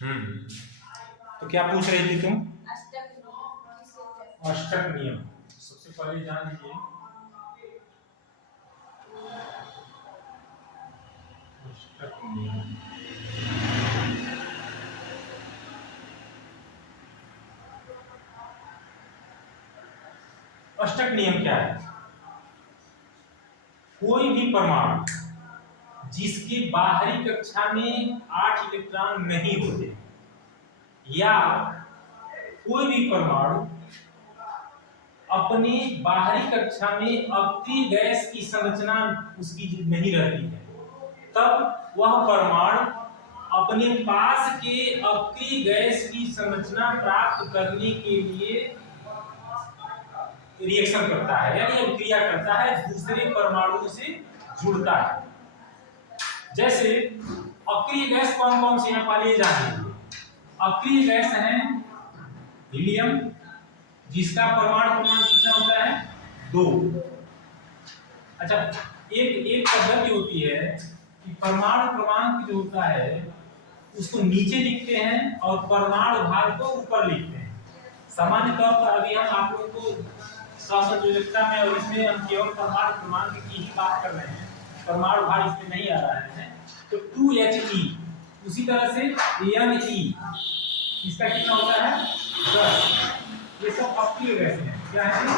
तो क्या पूछ रही थी तुम? अष्टक अष्टक नियम सबसे पहले जान लीजिए। अष्टक नियम अष्टक नियम क्या है? कोई भी परमाणु जिसके बाहरी कक्षा में 8 इलेक्ट्रॉन नहीं होते या कोई भी परमाणु अपनी बाहरी कक्षा में अक्रिय गैस की संरचना उसकी नहीं रहती है, तब वह परमाणु अपने पास के अक्रिय गैस की संरचना प्राप्त करने के लिए रिएक्शन करता है, यानी क्रिया करता है, दूसरे परमाणु से जुड़ता है। जैसे अक्रिय गैस कौन कौन सी है पहले जानिए। अक्रिय गैस है हीलियम, जिसका परमाणु क्रमांक कितना होता है? 2। अच्छा, एक एक पद्धति होती है कि परमाणु क्रमांक जो होता है उसको नीचे लिखते हैं और परमाणु भार को ऊपर लिखते हैं। सामान्य तौर पर अभी हम आप लोगों को सहसंयोजकता में और इसमें हम केवल परमाणु क्रमांक की ही बात कर रहे हैं, परमाणु भार इसमें नहीं आ रहा है। तो 2He, उसी तरह से Ne, इसका कितना होता है? 10। ये सब अक्रिय गैस है। क्या है?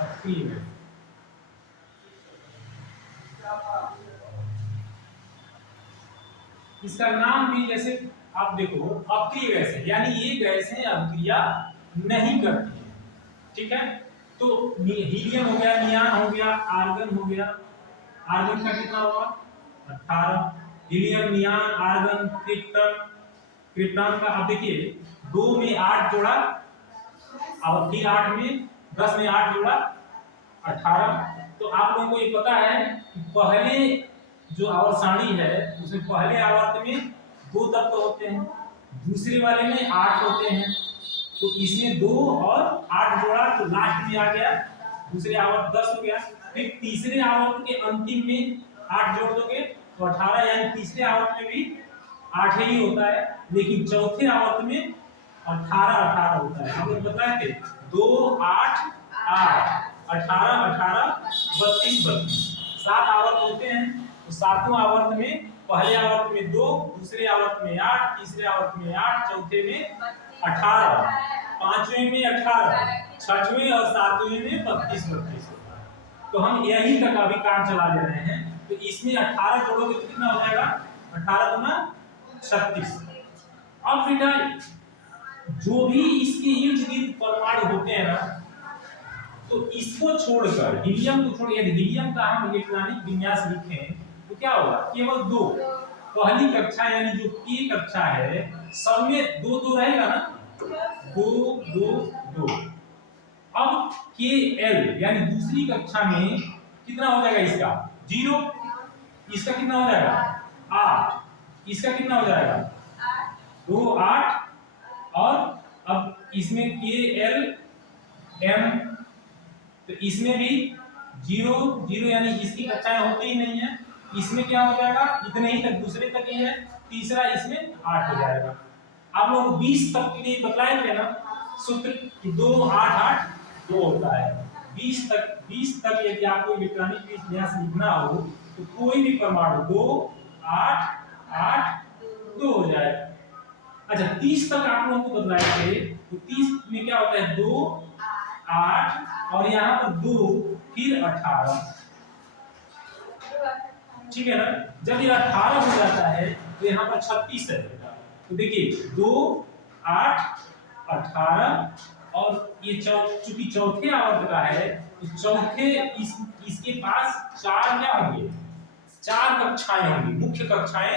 अक्रिय गैस। इसका नाम भी जैसे आप देखो अक्रिय गैस है, यानी ये गैसें अभिक्रिया नहीं करती है। ठीक है, तो हीलियम हो गया, नियान हो गया, आर्गन हो गया। आर्गन का कितना होगा? 18। Helium, neon, argon, krypton. Krypton का अब देखिए 2 में 8 जोड़ा और फिर 8 में 10 में 8 जोड़ा 18। तो आप लोगों को ये पता है कि पहले जो आवर्त सारणी है उसमें पहले आवर्त में 2 तत्व होते हैं, दूसरे वाले में 8 होते हैं। तो इसमें 2 और 8 जोड़ा तो लास्ट में आ गया, दूसरे आवर्त 10 हो गया। फिर तीसरे आवर्त के अंतिम में 8 जोड़ दोगे तो 18, यानी तीसरे आवर्त में भी 8 ही होता है, लेकिन चौथे आवर्त में 18 होता है। हम लोग बताए थे 2 8 8 18 18 32 32 7 आवर्त होते हैं। तो सातों आवर्त में पहले आवर्त में 2, दूसरे आवर्त में 8, तीसरे आवर्त में 8, चौथे में 18, पांचवें में 18, छठवें और सातवें में 32 32 होता है। तो हम यही तक अभी काम चला ले रहे हैं। तो इसमें 18 जोड़ोगे तो कितना हो जाएगा? 18 गुना 36। अब बेटा जो भी इसके इर्द गिर्द परमाणु होते हैं ना, तो इसको छोड़कर हीलियम को छोड़, यदि हीलियम का हम इलेक्ट्रॉनिक विन्यास लिखें तो क्या होगा? केवल 2। पहली कक्षा यानी जो K कक्षा है सब में 2 2 रहेगा ना, 2 2 2। अब Kl यानी दूसरी कक्षा में कितना हो जाएगा? इसका 0। इसका कितना हो जाएगा? 8। इसका कितना हो जाएगा? 2 8। और अब इसमें Kl M, तो इसमें भी 0 0, यानी इसकी कक्षाएं होती ही नहीं है। इसमें क्या हो जाएगा? इतने ही तक, दूसरे तक ही है। तीसरा इसमें 8 हो जाएगा। आप लोग 20 तक के लिए बतलाए थे ना सूत्र कि 2 8 8 2 होता है। 20 तक यदि आपको इलेक्ट्रॉनिक विन्यास लिखना हो तो कोई भी परमाणु 2 8 8 2 हो जाएगा। अच्छा, 30 तक आप लोगों को बतलाए थे, तो 30 में क्या होता है? 2 8 और यहाँ पर 2 फिर 18। ठीक है ना? जब ये 18 हो जाता है तो यहाँ पर 36 है। तो देखिए 2 8 18 और ये चूंकि चौथे आवर्त का है तो चौथे इसके पास 4 क्या होंगे? 4 कक्षाएं होंगी, मुख्य कक्षाएं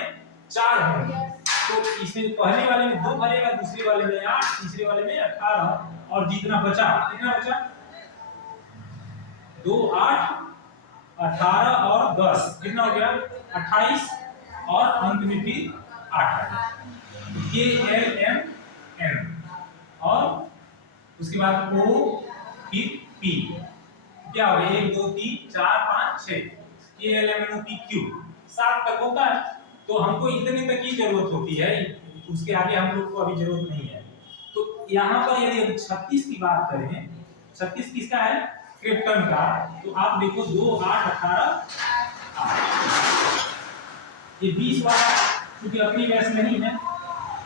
4 होंगी। तो इसमें पहले वाले में 2 भरेगा, दूसरे वाले में 8, तीसरे वाले में 18 और जितना बचा, कितना बचा? 2 8 18 और 10 कितना हो गया? 28 और अंत में फिर 8 है। KLMN और उसके बाद O फिर P, क्या हो गया? 1 2 3 4 5 6 KLMNOPQ 7 तक होता है। तो हमको इतने तक ही जरूरत होती है, उसके आगे हम लोग को अभी जरूरत नहीं है। तो यहाँ पर यदि हम 36 की बात करें, 36 किसका है? क्रिप्टन का। तो आप देखो 2 8 18 ये 20 वाला क्योंकि अपनी गैस नहीं है,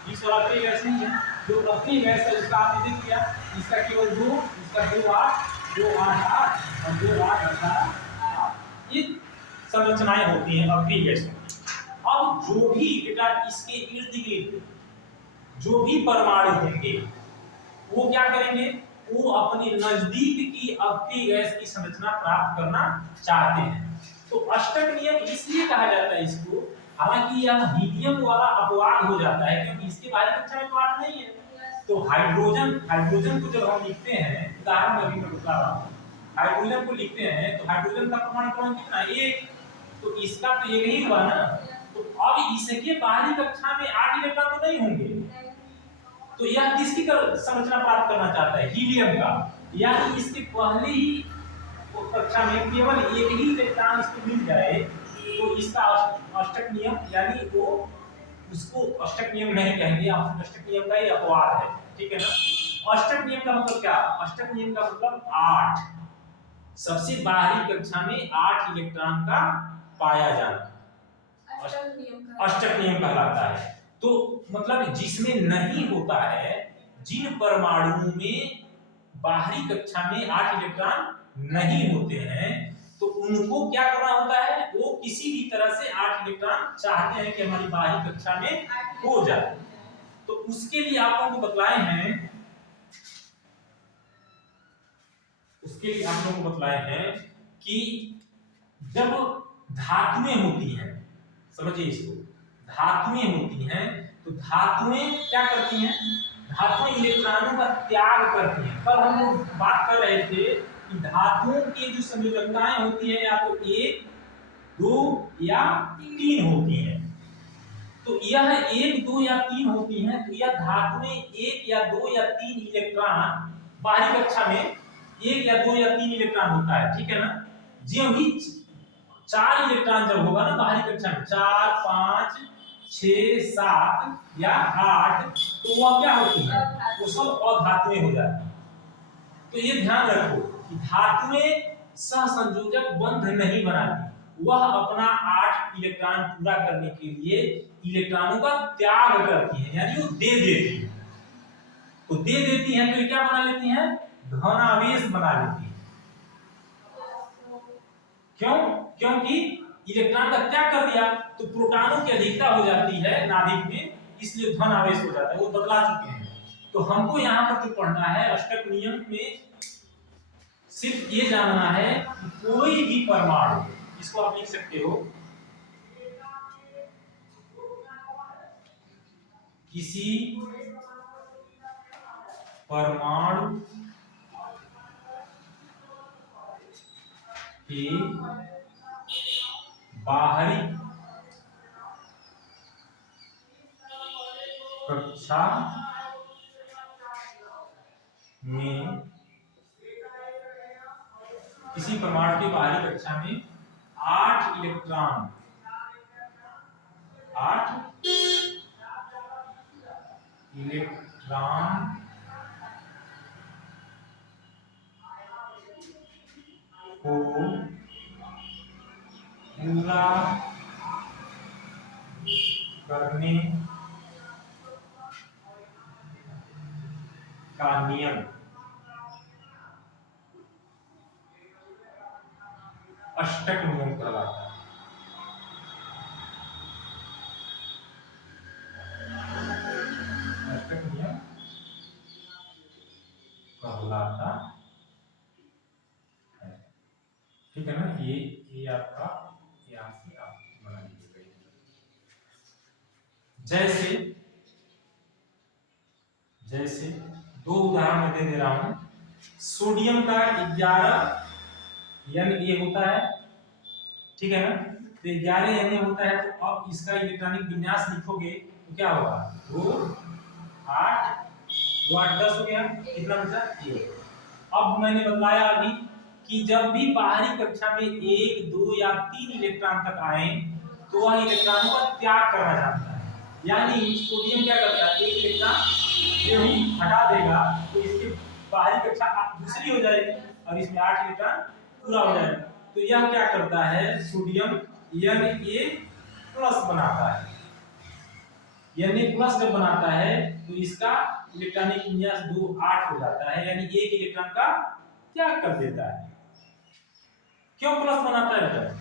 20 वाला अपनी गैस नहीं है, जो अपनी गैस है उसका आपने देख लिया, इसका केवल 2, इसका 2 8 2 8 8 और 2 8 18 ये संरचनाएं होती हैं अपनी गैस में। अब जो भी बेटा इसके इर्द गिर्द जो भी परमाणु होंगे वो क्या करेंगे? वो अपने नजदीक की अपनी गैस की संरचना प्राप्त करना चाहते हैं। तो अष्टक नियम इसलिए कहा जाता है इसको, हालांकि यह हीलियम वाला अपवाद हो जाता है क्योंकि इसके बारे में अच्छा तो पाठ नहीं है। तो हाइड्रोजन को जब हम लिखते हैं, उदाहरण अभी मैं बता रहा हूँ, हाइड्रोजन को लिखते हैं तो हाइड्रोजन का परमाणु कितना? 1। तो इसका तो एक ही हुआ ना। तो अब इसके बाहरी कक्षा में 8 इलेक्ट्रॉन तो नहीं होंगे, तो यह किसकी संरचना प्राप्त करना चाहता है? हीलियम का। यानी इसके पहले ही कक्षा में केवल एक ही इलेक्ट्रॉन इसको मिल जाए तो इसका अष्टक नियम, यानी वो उसको अष्टक नियम नहीं कहेंगे, आप अष्टक नियम का ही अपवाद है, ठीक है ना। अष्टक नियम का मतलब क्या? अष्टक नियम का मतलब 8, सबसे बाहरी कक्षा में 8 इलेक्ट्रॉन का पाया जाना अष्टक नियम कहलाता है। तो मतलब जिसमें नहीं होता है, जिन परमाणुओं में बाहरी कक्षा में 8 इलेक्ट्रॉन नहीं होते हैं, तो उनको क्या करना होता है? वो किसी भी तरह से 8 इलेक्ट्रॉन चाहते हैं कि हमारी बाहरी कक्षा में हो जाए। तो उसके लिए आप लोगों को बतलाए हैं, कि जब धातुएं होती हैं, समझिए इसको, धातुएं होती हैं तो धातुएं क्या करती हैं? धातुएं इलेक्ट्रॉनों का त्याग करती हैं। कल हम लोग बात कर रहे थे कि धातुओं की जो संयोजकताएं होती है या तो 1 2 या 3 होती हैं। तो यह 1 2 या 3 होती हैं, तो यह धातुएं 1 या 2 या 3 इलेक्ट्रॉन बाहरी कक्षा में 1 या 2 या 3 इलेक्ट्रॉन होता है, ठीक है ना। जो भी 4 इलेक्ट्रॉन जब होगा ना बाहरी कक्षा में, 4 5 6 7 या 8, तो वह क्या होती है? वो सब अधातुएं हो जाती हैं। तो ये ध्यान रखो कि धातुएं सहसंयोजक बंध नहीं बनाती, वह अपना 8 इलेक्ट्रॉन पूरा करने के लिए इलेक्ट्रॉनों का त्याग करती हैं, यानी वो दे देती हैं। तो दे देती हैं तो ये क्या बना लेती हैं? धनावेश बना लेती है। क्यों? क्योंकि इलेक्ट्रॉन का त्याग कर दिया तो प्रोटॉनों की अधिकता हो जाती है नाभिक में, इसलिए धन आवेश हो जाता है। वो बदला चुके हैं। तो हमको यहाँ पर जो पढ़ना है अष्टक नियम में, सिर्फ ये जानना है कि कोई भी परमाणु, इसको आप लिख सकते हो, किसी परमाणु की बाहरी कक्षा में, किसी परमाणु की बाहरी कक्षा में 8 इलेक्ट्रॉन को पूरा करने का नियम अष्टक नियम कहलाता है। अष्टक नियम कहलाता है, ठीक है ना। ये आपका यहाँ से आप बना लीजिएगा। जैसे 2 उदाहरण मैं दे रहा हूं। सोडियम का 11 Na होता है, ठीक है ना। तो 11 Na होता है, तो अब इसका इलेक्ट्रॉनिक विन्यास लिखोगे तो क्या होगा? 2 8 2 8 10 हो गया, कितना बचा? 1। अब मैंने बताया अभी कि जब भी बाहरी कक्षा में 1 2 या 3 इलेक्ट्रॉन तक आए तो वह इलेक्ट्रॉनों का त्याग करना चाहता है। यानी सोडियम क्या करता है, एक इलेक्ट्रॉन ये भी हटा देगा तो इसकी बाहरी कक्षा दूसरी हो जाएगी और इसमें 8 इलेक्ट्रॉन पूरा हो जाएगा। तो यह क्या करता है, सोडियम Na+ बनाता है। Na+ जब बनाता है तो इसका इलेक्ट्रॉनिक विन्यास 2 8 हो जाता है, यानी एक इलेक्ट्रॉन का त्याग कर देता है। क्यों प्लस बनाता है बेटा?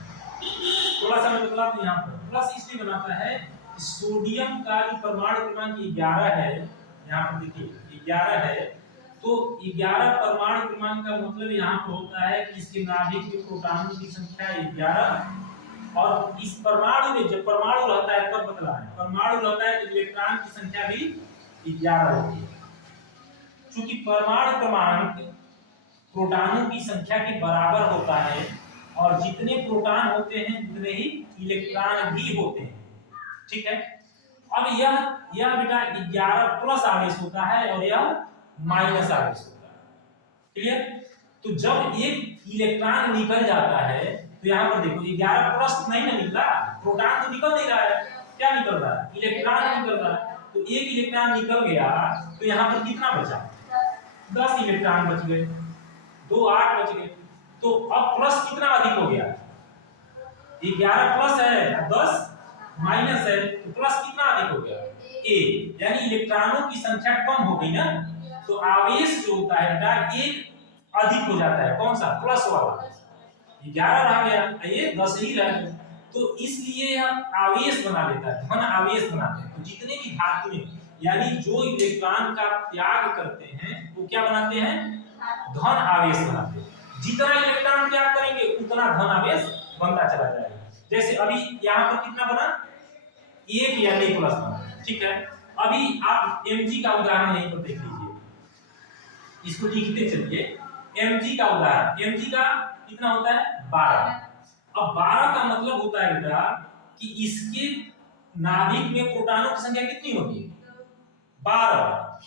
थोड़ा सा मैं बतलाता हूं। यहाँ पर प्लस इसलिए बनाता है कि सोडियम का जो परमाणु क्रमांक 11 है, यहाँ पर देखिए 11 है, तो 11 परमाणु क्रमांक का मतलब यहाँ पर होता है कि इसके नाभिक में प्रोटॉनों की संख्या 11 और इस परमाणु में जब परमाणु रहता है तब बतला है, परमाणु रहता है तो इलेक्ट्रॉन की संख्या भी 11 होती है। चूंकि परमाणु क्रमांक प्रोटॉनों की संख्या के बराबर होता है और जितने प्रोटॉन होते हैं उतने ही इलेक्ट्रॉन भी होते हैं, ठीक है। अब यह बेटा 11+ आवेश होता है और यह माइनस आवेश होता है, क्लियर। तो जब एक इलेक्ट्रॉन निकल जाता है तो यहाँ पर देखो 11+ नहीं ना निकला, प्रोटॉन तो निकल नहीं रहा है, क्या निकल रहा है, इलेक्ट्रॉन निकल रहा है। तो एक इलेक्ट्रॉन निकल गया तो यहाँ पर कितना बचा, 10 इलेक्ट्रॉन बच गए, 2 8 बच गए। तो अब प्लस कितना अधिक हो गया, 11+ है 10 माइनस है तो प्लस कितना अधिक हो गया, a, यानी इलेक्ट्रॉनों की संख्या कम हो गई ना, तो आवेश जो होता है बेटा एक अधिक हो जाता है, कौन सा, प्लस वाला। 11 रह गया, ये 10 ही रह गया, तो इसलिए यह आवेश बना देता है, धन आवेश बनाते हैं। तो जितने भी धातुएं यानी जो इलेक्ट्रॉन का त्याग करते हैं वो क्या बनाते हैं, धन आवेश बनाते हैं। जितना इलेक्ट्रॉन त्याग करेंगे उतना धन आवेश बनता चला जाएगा। जैसे अभी यहाँ पर कितना बना, 1 या Na+ बना, ठीक है। अभी आप Mg का उदाहरण यहीं पर देख लीजिए, इसको लिखते चलिए। Mg का उदाहरण, Mg का कितना होता है, 12। अब 12 का मतलब होता है बेटा कि इसके नाभिक में प्रोटॉनों की संख्या कितनी होती है, 12।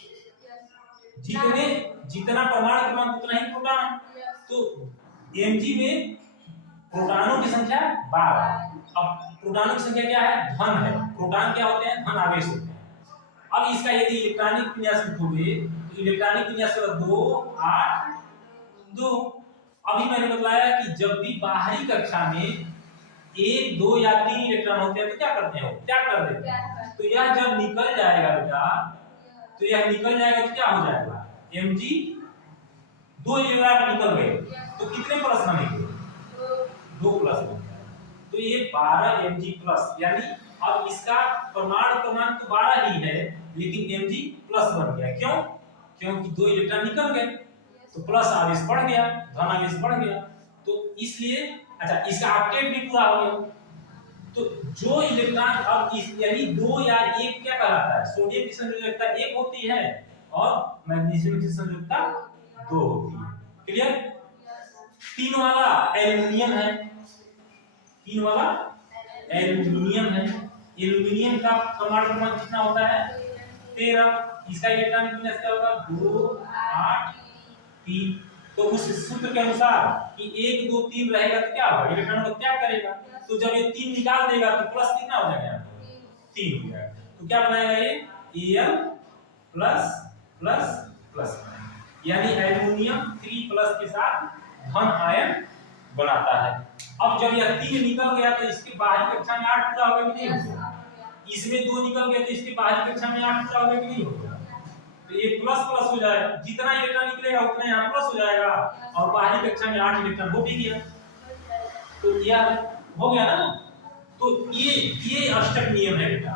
जितना परमाणु क्रमांक उतना ही प्रोटॉन, तो Mg में प्रोटॉनों की संख्या 12। अब प्रोटॉनों की संख्या क्या है, धन है, प्रोटॉन क्या होते हैं, धन आवेश होते हैं। अब इसका यदि इलेक्ट्रॉनिक विन्यास लिखोगे तो इलेक्ट्रॉनिक विन्यास 2 8 2। अभी मैंने बताया कि जब भी बाहरी कक्षा में 1 2 या 3 इलेक्ट्रॉन होते हैं तो क्या करते हैं, क्या कर देते हैं। तो यह जब निकल जाएगा बेटा, तो यह निकल जाएगा तो क्या हो जाएगा, Mg 2 इलेक्ट्रॉन निकल गए तो कितने प्लस बनेंगे, 2 प्लस बन जाएगा। तो ये 12 Mg+, यानी अब इसका परमाणु क्रमांक तो 12 ही है लेकिन Mg+ बन गया। क्यों, क्योंकि 2 इलेक्ट्रॉन निकल गए तो प्लस आवेश बढ़ गया, धन आवेश बढ़ गया, तो इसलिए अच्छा इसका ऑक्टेट भी पूरा हो गया। तो जो इलेक्ट्रॉन अब इस यानी 2 या 1 क्या कहलाता है, सोडियम की संयोजकता 1 होती है और मैग्नीशियम की संयोजकता 2 होती है, क्लियर। 3 वाला एल्युमिनियम है, 3 वाला एल्युमिनियम है। एल्युमिनियम का परमाणु क्रमांक कितना होता है, 13। इसका इलेक्ट्रॉनिक विन्यास क्या होगा, 2 8 3। तो उस सूत्र के अनुसार कि 1 2 3 रहेगा तो क्या होगा, इलेक्ट्रॉन को त्याग करेगा, तो जब ये 3 निकाल देगा तो प्लस कितना हो जाएगा, 3 हो जाएगा। तो क्या बनाएगा ये Al+++, यानी एल्युमिनियम 3+ के साथ धन आयन बनाता है। अब जब यह 3 निकल गया तो इसके बाहरी कक्षा में 8 पूरा हो गया कि नहीं हो गया, इसमें 2 निकल गया तो इसके बाहरी कक्षा में 8 पूरा हो गया कि नहीं हो गया। तो ये प्लस प्लस हो जाएगा, जितना इलेक्ट्रॉन निकलेगा उतना यहाँ प्लस हो जाएगा और बाहरी कक्षा में 8 इलेक्ट्रॉन हो भी गया, तो यह हो गया ना। तो ये अष्टक नियम है बेटा,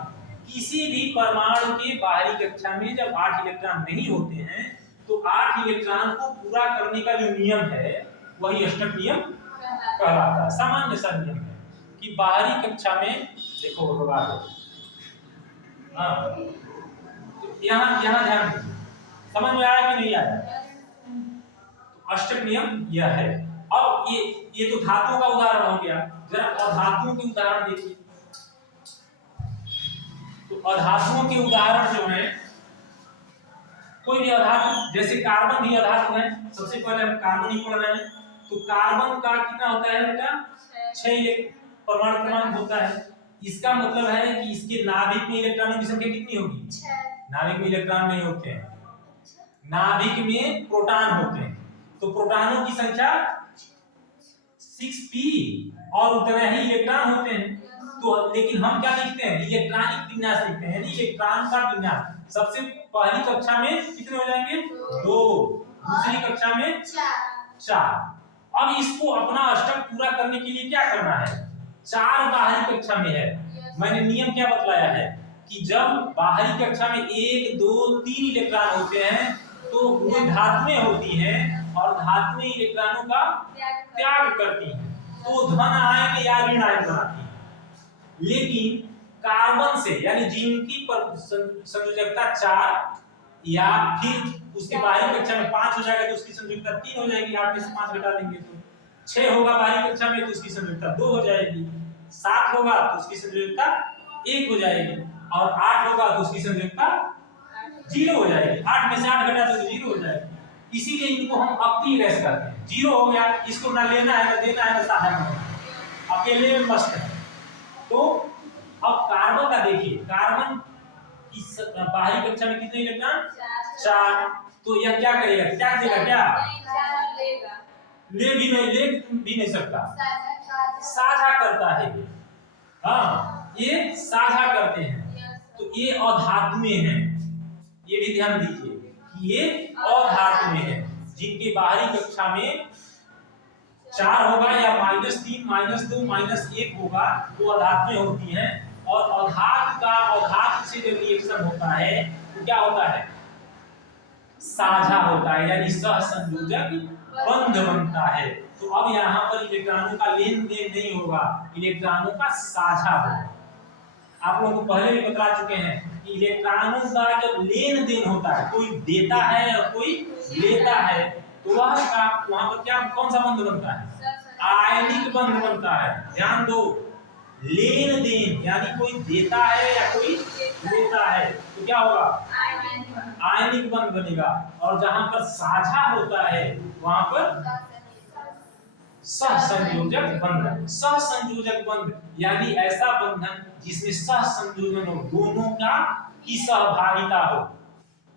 किसी भी परमाणु के बाहरी कक्षा में जब 8 इलेक्ट्रॉन नहीं होते हैं तो 8 इलेक्ट्रॉन को पूरा करने का जो नियम है वही अष्टक नियम कहलाता है। सामान्य सा नियम है कि बाहरी कक्षा में देखो भगवान, हाँ यहाँ ध्यान दीजिए, समझ में आया कि नहीं आया। तो अष्टक नियम यह है। अब ये तो धातुओं का उदाहरण हो गया, जरा अधातुओं के उदाहरण देखिए। तो अधातुओं के उदाहरण जो है, कोई भी अधातु, जैसे कार्बन भी अधातु है। सबसे पहले हम कार्बन ही पढ़ रहे हैं, तो कार्बन का कितना होता है बेटा, 6 परमाणु क्रमांक होता है। इसका मतलब है कि इसके नाभिक में इलेक्ट्रॉनों की संख्या कितनी होगी? 6। नाभिक में इलेक्ट्रॉन नहीं होते हैं, नाभिक में प्रोटॉन होते हैं, तो प्रोटॉनों की संख्या 6p और उतना ही इलेक्ट्रॉन होते हैं। तो लेकिन हम क्या लिखते हैं? इलेक्ट्रॉनिक विन्यास लिखते हैं, यानी इलेक्ट्रॉन का विन्यास। सबसे पहली कक्षा में कितने हो जाएंगे? 2, दूसरी कक्षा में 4। अब इसको अपना अष्टक पूरा करने के लिए क्या करना है? 4 बाहरी कक्षा में है। मैंने नियम क्या बतलाया है कि जब बाहरी कक्षा में 1, 2, 3 इलेक्ट्रॉन होते हैं तो वे धातुएं होती हैं और धातुएं इलेक्ट्रॉनों का त्याग करती हैं, तो धन आयन या ऋण आयन बनाती हैं। लेकिन कार्बन से, यानी जिनकी संयोजकता 4 या फिर उसके बाहरी कक्षा में 5 हो जाएगा तो उसकी संयोजकता 3 हो जाएगी। 8 में से 5 घटा देंगे तो 6 होगा बाहरी कक्षा में तो उसकी संयोजकता 2 हो जाएगी। 7 होगा तो उसकी संयोजकता 1 हो जाएगी और 8 होगा तो उसकी संयोजकता 0 हो जाएगी। 8 में से 8 घटा दो तो 0 हो जाएगी। इसीलिए इनको हम अप्रिय गैस कहते हैं। 0 हो गया, इसको ना लेना है ना देना है ना साझा करना है, अकेले में मस्त है। तो अब कार्बन का देखिए, कार्बन की बाहरी कक्षा में कितने इलेक्ट्रॉन? 4। तो यह क्या करेगा? क्या देगा? क्या ले भी नहीं सकता, साझा करता है। हाँ, ये साझा करते हैं। तो ये अधातुएं हैं, ये भी ध्यान दीजिए कि ये अधातुएं हैं जिनके बाहरी कक्षा में 4 होगा या -3, -2, -1 होगा, वो अधातुएं होती हैं। और अधातु का अधातु से जब रिएक्शन होता है तो क्या होता है? साझा होता है, यानी सहसंयोजक बंध बनता है। तो अब यहाँ पर इलेक्ट्रॉनों का लेन देन नहीं होगा, इलेक्ट्रॉनों का साझा होगा। आप लोगों को पहले भी बता चुके हैं कि इलेक्ट्रॉनों का जब लेन देन होता है, कोई देता है और कोई लेता है, तो वहां पर क्या, कौन सा बंध बनता है? आयनिक बंध बनता है। ध्यान दो, लेन देन यानी कोई देता है या कोई लेता है तो क्या होगा? आयनिक बंध बनेगा। और जहां पर साझा होता है वहां पर सहसंयोजक बंधन। सहसंयोजक बंध यानी ऐसा बंधन जिसमें सहसंयोजन हो, दोनों का की सहभागिता हो,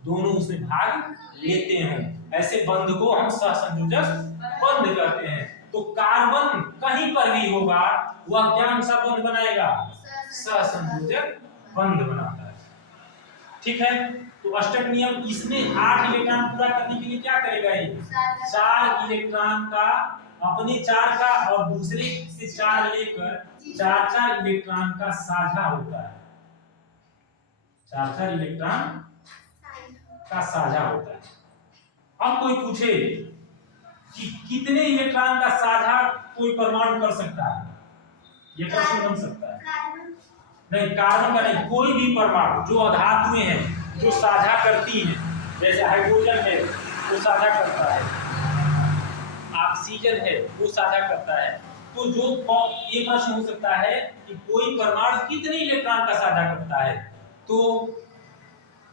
दोनों उसमें भाग लेते हैं, ऐसे बंध को हम सहसंयोजक बंध कहते हैं। तो कार्बन कहीं पर भी होगा वह क्या सा बंध बनाएगा? सहसंयोजक बंध बनाता है। ठीक है, तो अष्टक नियम इसमें 8 इलेक्ट्रॉन पूरा करने के लिए क्या करेगा? ये 4 इलेक्ट्रॉन का, अपने 4 का और दूसरे से 4 लेकर 4-4 इलेक्ट्रॉन का साझा होता है। 4-4 इलेक्ट्रॉन का साझा होता है। अब कोई पूछे कि कितने इलेक्ट्रॉन का साझा कोई परमाणु कर सकता है, ये प्रश्न बन सकता है। नहीं, कार्बन का नहीं, कोई भी परमाणु जो अधातुएं हैं जो साझा करती हैं, जैसे हाइड्रोजन है वो साझा करता है, ऑक्सीजन है वो साझा करता है। तो जो ये प्रश्न हो सकता है कि कोई परमाणु कितने इलेक्ट्रॉन का साझा करता है, तो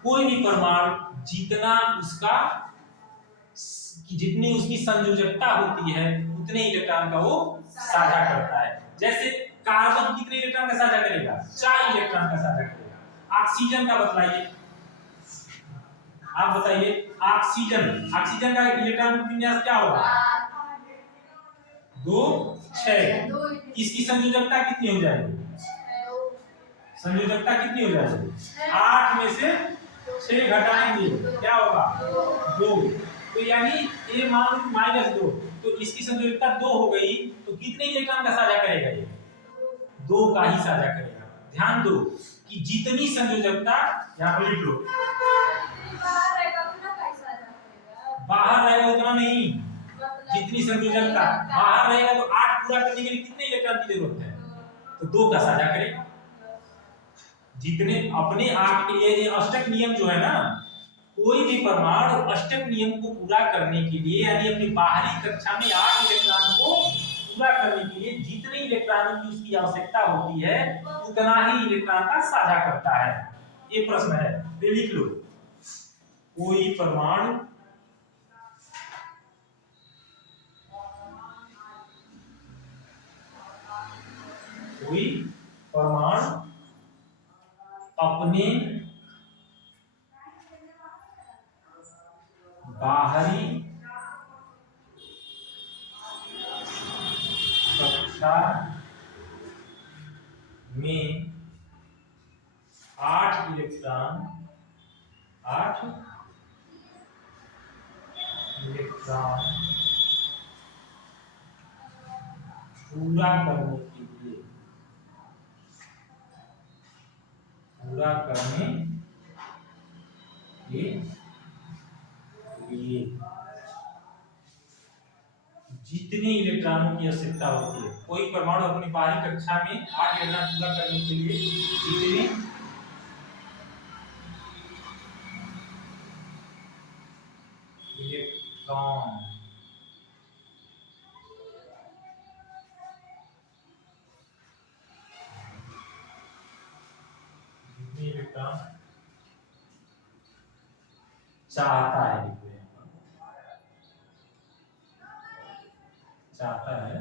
कोई भी परमाणु जितना उसका, जितनी उसकी संयोजकता होती है उतने इलेक्ट्रॉन का वो साझा करता है। जैसे कार्बन कितने इलेक्ट्रॉन का साझा करेगा? 4 इलेक्ट्रॉन का साझा करेगा। ऑक्सीजन का बतलाइए, आप बताइए। ऑक्सीजन का इलेक्ट्रॉन विन्यास क्या होगा? 2, 6। इसकी संयोजकता कितनी हो जाएगी? संयोजकता कितनी हो जाएगी? 8 में से 6 घटाएंगे क्या होगा? 2। तो यानी A मान -2, तो इसकी संयोजकता 2 हो गई, तो कितने इलेक्ट्रॉन का साझा करेगा? ये 2 का ही साझा करेगा। ध्यान दो कि जितनी संयोजकता, यहाँ पर लिख लो, बाहर रहेगा उतना नहीं, जितनी संयोजकता बाहर रहेगा तो 8 पूरा करने के लिए कितने इलेक्ट्रॉन की जरूरत है? तो 2 का साझा करेगा। जितने अपने आप के लिए, अष्टक नियम जो है ना, कोई भी परमाणु अष्टक नियम को पूरा करने के लिए, यानी अपनी बाहरी कक्षा में 8 इलेक्ट्रॉन को पूरा करने के लिए जितने इलेक्ट्रॉनों की उसकी आवश्यकता होती है उतना ही इलेक्ट्रॉन का साझा करता है। ये प्रश्न है, तो लिख लो, कोई परमाणु परमाणु अपने बाहरी कक्षा में 8 इलेक्ट्रॉन पूरा करने के लिए जितने इलेक्ट्रॉनों की आवश्यकता होती है, कोई परमाणु अपनी बाहरी कक्षा में 8 इलेक्ट्रॉन पूरा करने के लिए जितने इलेक्ट्रॉन चाहता है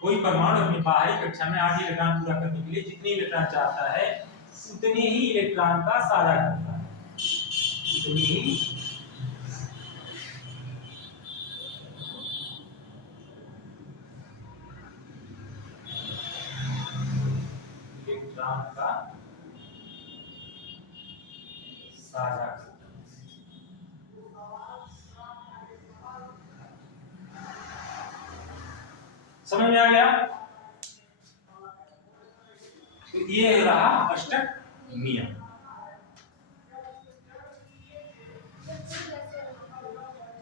कोई परमाणु अपनी बाहरी कक्षा में 8 इलेक्ट्रॉन पूरा करने के लिए जितने इलेक्ट्रॉन चाहता है उतने ही इलेक्ट्रॉन का साझा करता है, उतने ही इलेक्ट्रॉन का साझा करता है। समझ में आ गया? तो ये रहा अष्टक नियम।